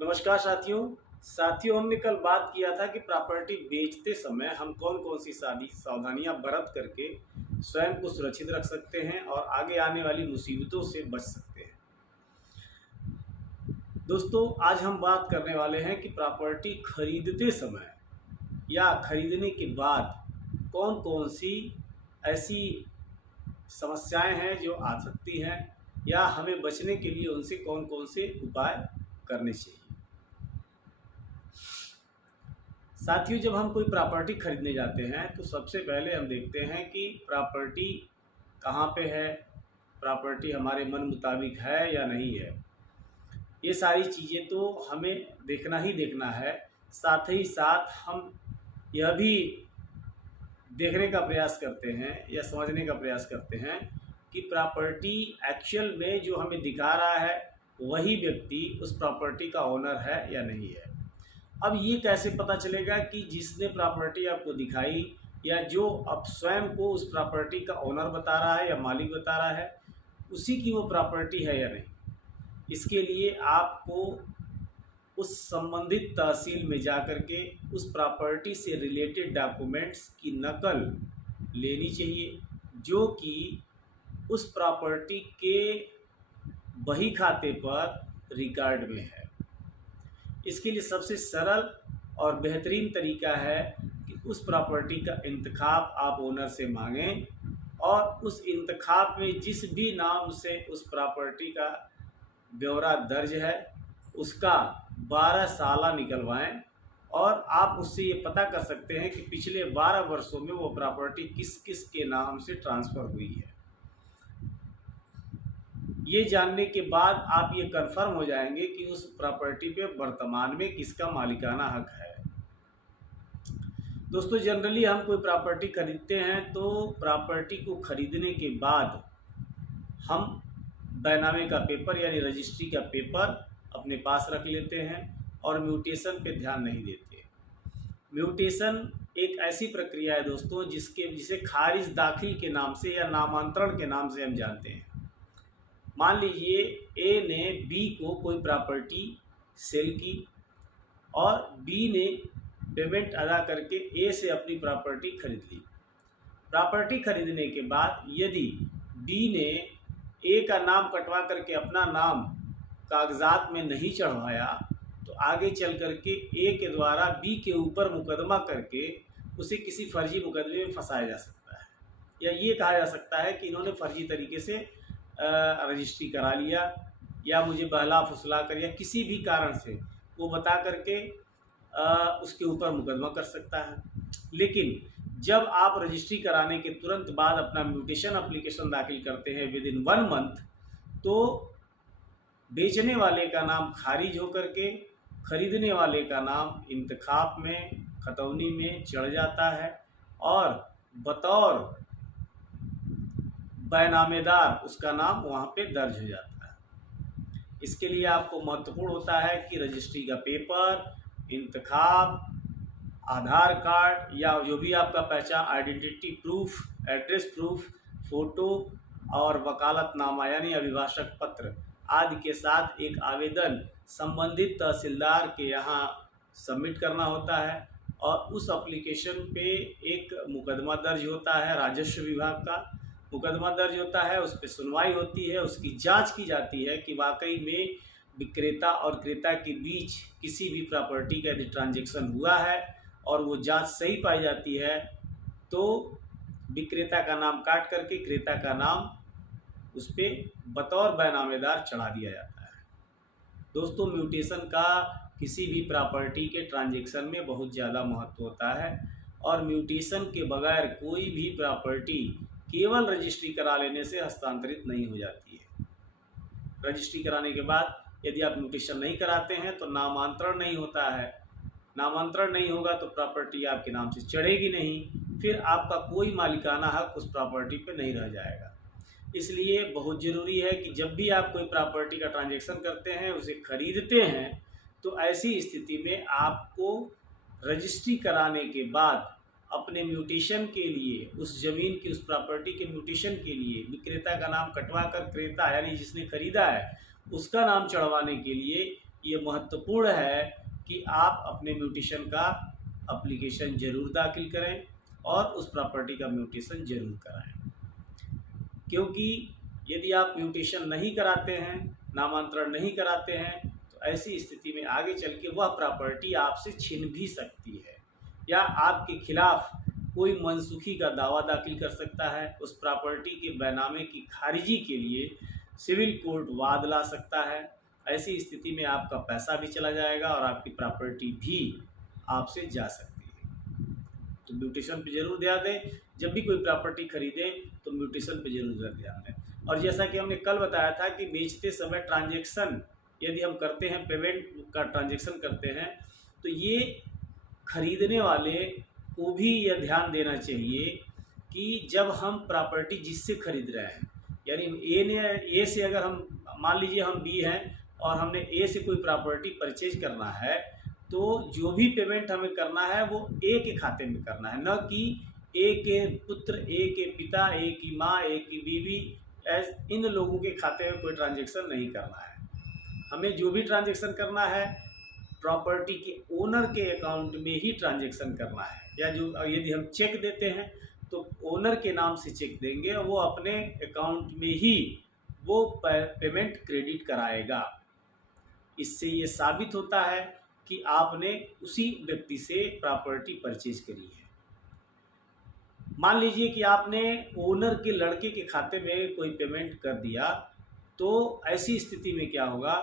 नमस्कार साथियों हमने कल बात किया था कि प्रॉपर्टी बेचते समय हम कौन कौन सी सादी सावधानियां बरत करके स्वयं को सुरक्षित रख सकते हैं और आगे आने वाली मुसीबतों से बच सकते हैं। दोस्तों, आज हम बात करने वाले हैं कि प्रॉपर्टी खरीदते समय या खरीदने के बाद कौन कौन सी ऐसी समस्याएं हैं जो आ सकती हैं या हमें बचने के लिए उनसे कौन कौन से उपाय करने चाहिए। साथियों, जब हम कोई प्रॉपर्टी खरीदने जाते हैं तो सबसे पहले हम देखते हैं कि प्रॉपर्टी कहाँ पे है, प्रॉपर्टी हमारे मन मुताबिक है या नहीं है। ये सारी चीज़ें तो हमें देखना ही देखना है। साथ ही साथ हम यह भी देखने का प्रयास करते हैं या समझने का प्रयास करते हैं कि प्रॉपर्टी एक्चुअल में जो हमें दिखा रहा है वही व्यक्ति उस प्रॉपर्टी का ओनर है या नहीं है। अब ये कैसे पता चलेगा कि जिसने प्रॉपर्टी आपको दिखाई या जो अब स्वयं को उस प्रॉपर्टी का ओनर बता रहा है या मालिक बता रहा है उसी की वो प्रॉपर्टी है या नहीं। इसके लिए आपको उस संबंधित तहसील में जा कर के उस प्रॉपर्टी से रिलेटेड डॉक्यूमेंट्स की नकल लेनी चाहिए जो कि उस प्रॉपर्टी के बही खाते पर रिकॉर्ड में है। इसके लिए सबसे सरल और बेहतरीन तरीका है कि उस प्रॉपर्टी का इंतखाब आप ओनर से मांगें और उस इंतखाब में जिस भी नाम से उस प्रॉपर्टी का ब्यौरा दर्ज है उसका 12 साला निकलवाएं और आप उससे ये पता कर सकते हैं कि पिछले 12 वर्षों में वो प्रॉपर्टी किस किस के नाम से ट्रांसफ़र हुई है। ये जानने के बाद आप ये कंफर्म हो जाएंगे कि उस प्रॉपर्टी पे वर्तमान में किसका मालिकाना हक है। दोस्तों, जनरली हम कोई प्रॉपर्टी खरीदते हैं तो प्रॉपर्टी को खरीदने के बाद हम बैनामे का पेपर यानी रजिस्ट्री का पेपर अपने पास रख लेते हैं और म्यूटेशन पे ध्यान नहीं देते। म्यूटेशन एक ऐसी प्रक्रिया है दोस्तों जिसे खारिज दाखिल के नाम से या नामांतरण के नाम से हम जानते हैं। मान लीजिए ए ने बी को कोई प्रॉपर्टी सेल की और बी ने पेमेंट अदा करके ए से अपनी प्रॉपर्टी खरीद ली। प्रॉपर्टी खरीदने के बाद यदि बी ने ए का नाम कटवा करके अपना नाम कागजात में नहीं चढ़वाया तो आगे चल करके ए के द्वारा बी के ऊपर मुकदमा करके उसे किसी फर्जी मुकदमे में फंसाया जा सकता है या ये कहा जा सकता है कि इन्होंने फर्जी तरीके से रजिस्ट्री करा लिया या मुझे बहला फुसला कर या किसी भी कारण से वो बता करके उसके ऊपर मुकदमा कर सकता है। लेकिन जब आप रजिस्ट्री कराने के तुरंत बाद अपना म्यूटेशन एप्लीकेशन दाखिल करते हैं विदिन 1 मंथ तो बेचने वाले का नाम खारिज होकर के खरीदने वाले का नाम इंतखाब में खतौनी में चढ़ जाता है और बतौर बैनामेदार उसका नाम वहाँ पे दर्ज हो जाता है। इसके लिए आपको महत्वपूर्ण होता है कि रजिस्ट्री का पेपर, इंतखाब, आधार कार्ड या जो भी आपका पहचान identity proof, address proof, photo और वकालतनामा यानी अभिभाषक पत्र आदि के साथ एक आवेदन संबंधित तहसीलदार के यहाँ सबमिट करना होता है और उस एप्लीकेशन पे एक मुकदमा दर्ज होता है। राजस्व विभाग का मुकदमा दर्ज होता है, उस पर सुनवाई होती है, उसकी जांच की जाती है कि वाकई में विक्रेता और क्रेता के बीच किसी भी प्रॉपर्टी का यदि ट्रांजैक्शन हुआ है और वो जांच सही पाई जाती है तो विक्रेता का नाम काट करके क्रेता का नाम उस पर बतौर बैनामेदार चढ़ा दिया जाता है। दोस्तों, म्यूटेशन का किसी भी प्रॉपर्टी के ट्रांजैक्शन में बहुत ज़्यादा महत्व होता है और म्यूटेशन के बगैर कोई भी प्रॉपर्टी केवल रजिस्ट्री करा लेने से हस्तांतरित नहीं हो जाती है। रजिस्ट्री कराने के बाद यदि आप म्यूटेशन नहीं कराते हैं तो नामांतरण नहीं होता है। नामांतरण नहीं होगा तो प्रॉपर्टी आपके नाम से चढ़ेगी नहीं, फिर आपका कोई मालिकाना हक उस प्रॉपर्टी पे नहीं रह जाएगा। इसलिए बहुत ज़रूरी है कि जब भी आप कोई प्रॉपर्टी का ट्रांजैक्शन करते हैं, उसे खरीदते हैं, तो ऐसी स्थिति में आपको रजिस्ट्री कराने के बाद अपने म्यूटेशन के लिए उस ज़मीन की उस प्रॉपर्टी के म्यूटेशन के लिए विक्रेता का नाम कटवा कर क्रेता यानी जिसने खरीदा है उसका नाम चढ़वाने के लिए ये महत्वपूर्ण है कि आप अपने म्यूटेशन का एप्लीकेशन ज़रूर दाखिल करें और उस प्रॉपर्टी का म्यूटेशन ज़रूर कराएं, क्योंकि यदि आप म्यूटेशन नहीं कराते हैं, नामांतरण नहीं कराते हैं, तो ऐसी स्थिति में आगे चल के वह प्रॉपर्टी आपसे छीन भी सकती है या आपके खिलाफ कोई मनसूखी का दावा दाखिल कर सकता है। उस प्रॉपर्टी के बैनामे की खारिजी के लिए सिविल कोर्ट वाद ला सकता है। ऐसी स्थिति में आपका पैसा भी चला जाएगा और आपकी प्रॉपर्टी भी आपसे जा सकती है। तो म्यूटेशन पे ज़रूर ध्यान दें। जब भी कोई प्रॉपर्टी खरीदें तो म्यूटेशन पे ज़रूर ध्यान दें। और जैसा कि हमने कल बताया था कि बेचते समय ट्रांजैक्शन यदि हम करते हैं, पेमेंट का ट्रांजैक्शन करते हैं, तो ये खरीदने वाले को भी यह ध्यान देना चाहिए कि जब हम प्रॉपर्टी जिससे खरीद रहे हैं, यानी ए से अगर हम मान लीजिए हम बी हैं और हमने ए से कोई प्रॉपर्टी परचेज करना है, तो जो भी पेमेंट हमें करना है वो ए के खाते में करना है, न कि ए के पुत्र, ए के पिता, ए की माँ, ए की बीवी, इन लोगों के खाते में कोई ट्रांजैक्शन नहीं करना है। हमें जो भी ट्रांजैक्शन करना है प्रॉपर्टी के ओनर के अकाउंट में ही ट्रांजैक्शन करना है। या जो यदि हम चेक देते हैं तो ओनर के नाम से चेक देंगे और वो अपने अकाउंट में ही वो पेमेंट क्रेडिट कराएगा। इससे ये साबित होता है कि आपने उसी व्यक्ति से प्रॉपर्टी परचेज करी है। मान लीजिए कि आपने ओनर के लड़के के खाते में कोई पेमेंट कर दिया, तो ऐसी स्थिति में क्या होगा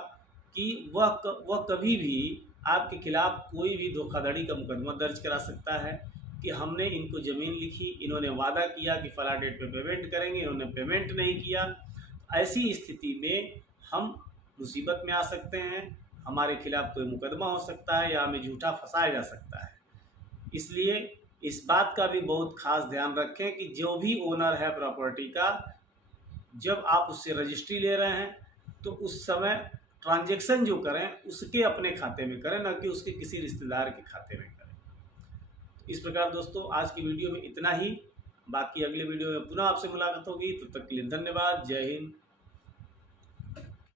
कि वह कभी भी आपके खिलाफ कोई भी धोखाधड़ी का मुकदमा दर्ज करा सकता है कि हमने इनको ज़मीन लिखी, इन्होंने वादा किया कि फला डेट पे पेमेंट करेंगे, इन्होंने पेमेंट नहीं किया। ऐसी स्थिति में हम मुसीबत में आ सकते हैं, हमारे खिलाफ कोई मुकदमा हो सकता है या हमें झूठा फंसाया जा सकता है। इसलिए इस बात का भी बहुत खास ध्यान रखें कि जो भी ओनर है प्रॉपर्टी का, जब आप उससे रजिस्ट्री ले रहे हैं तो उस समय ट्रांजैक्शन जो करें उसके अपने खाते में करें, न कि उसके किसी रिश्तेदार के खाते में करें। इस प्रकार दोस्तों आज की वीडियो में इतना ही। बाकी अगले वीडियो में पुनः आपसे मुलाकात होगी। तब तक के लिए धन्यवाद। जय हिंद।